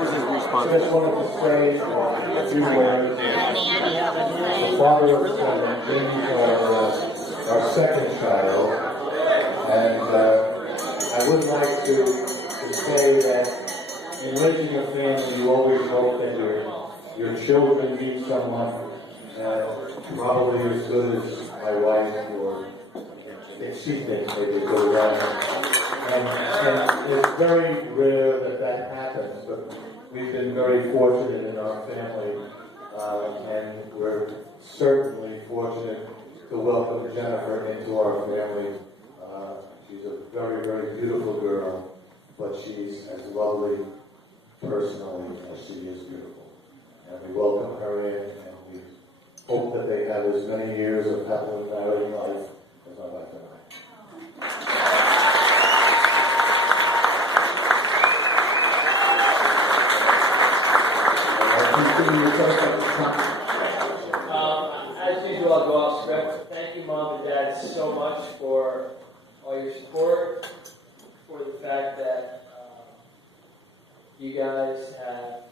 was his response? I just wanted to say a few words. The father of seven, James, our second child, and I would like to say that in raising a family, you always hope that your children meet someone probably as good as my wife, or if she thinks maybe as good as I. And it's very rare that happens, but we've been very fortunate in our family, and we're certainly fortunate to welcome Jennifer into our family. She's a very, very beautiful girl, but she's as lovely personally as she is beautiful. And we welcome her in, and we hope that they have as many years of happily married life as our life tonight. As usual, I'll go off script. Thank you, Mom and Dad, so much for all your support, for the fact that you guys have,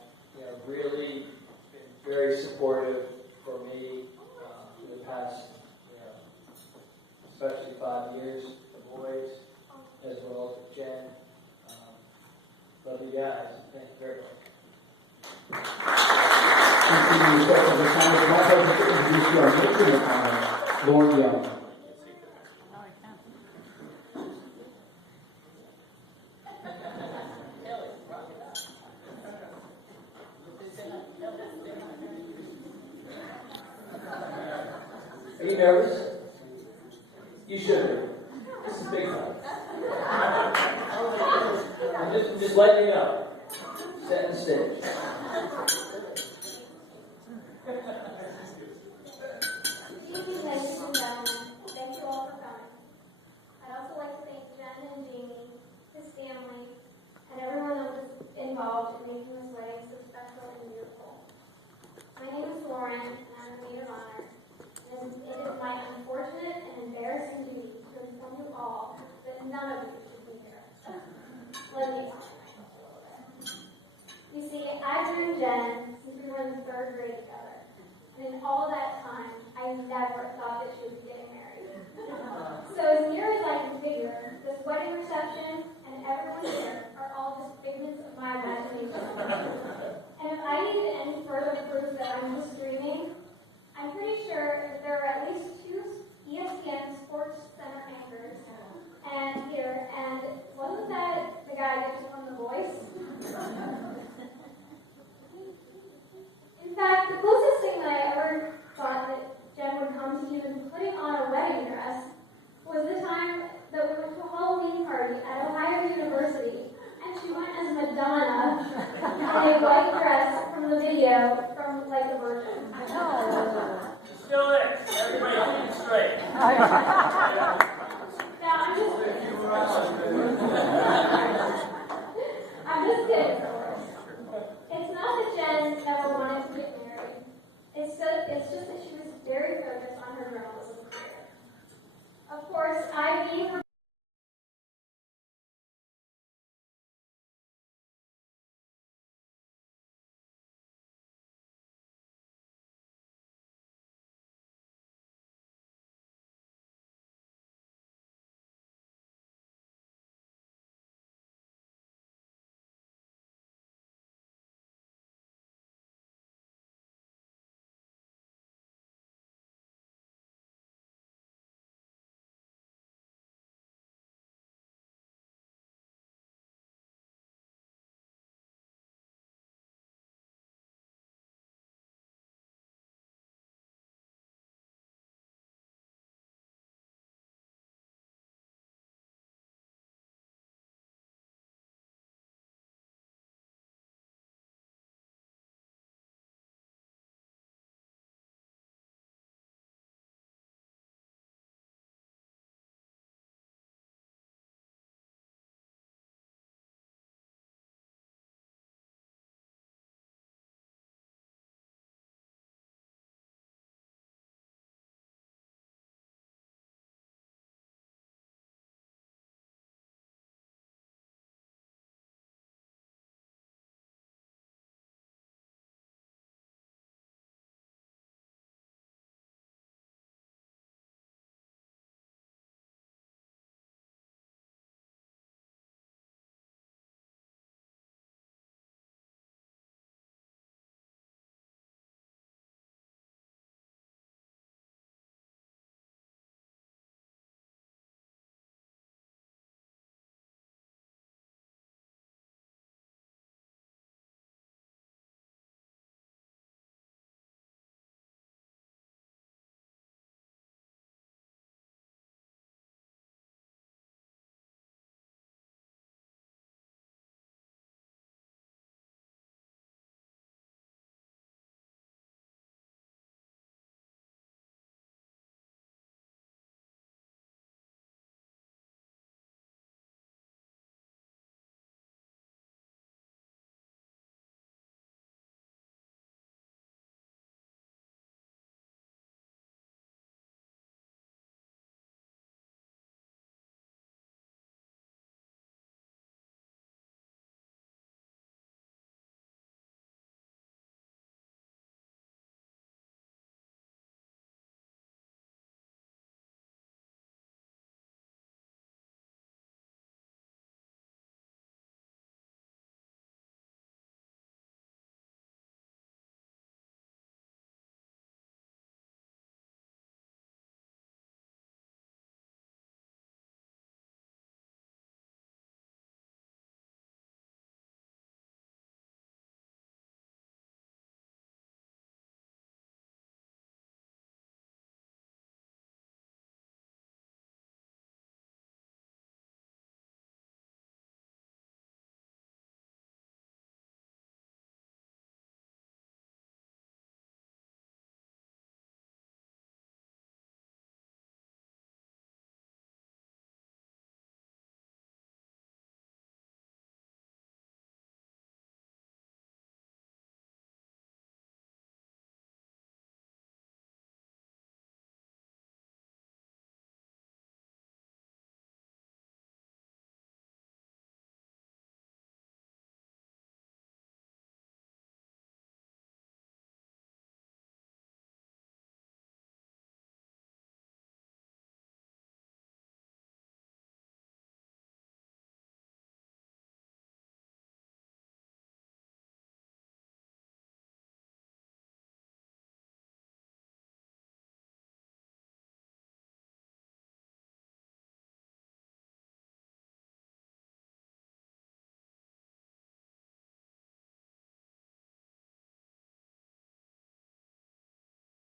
really been very supportive for me for the past, especially 5 years. The boys, as well as Jen. Love you guys. Thank you very much. Lord Young. Are you nervous? You should be. This is big time. Just letting you know. Setting the stage. Ladies and gentlemen, thank you all for coming. I'd also like to thank Jen and Jamie, his family, and everyone that was involved in making this wedding so special and beautiful. My name is Lauren, and I'm the maid of honor. It is my unfortunate and embarrassing duty to inform you all that none of you should be here. Let me explain myself a little bit. You see, I've known Jen since we were in the 3rd grade together. And in all that time, I never thought that she would be getting married. So as near as I can figure, this wedding reception and everyone here are all just figments of my imagination. And if I needed any further proof that I'm just dreaming, I'm pretty sure if there are at least 2 ESPN Sports Center anchors and wasn't that the guy that just won The Voice? In fact, the closest thing that I ever thought that Jen would come to even putting on a wedding dress was the time that we went to a Halloween party at Ohio University, and she went as Madonna in a white dress from the video from Like a Virgin. Still there. Everybody keep straight. Now, I'm just kidding.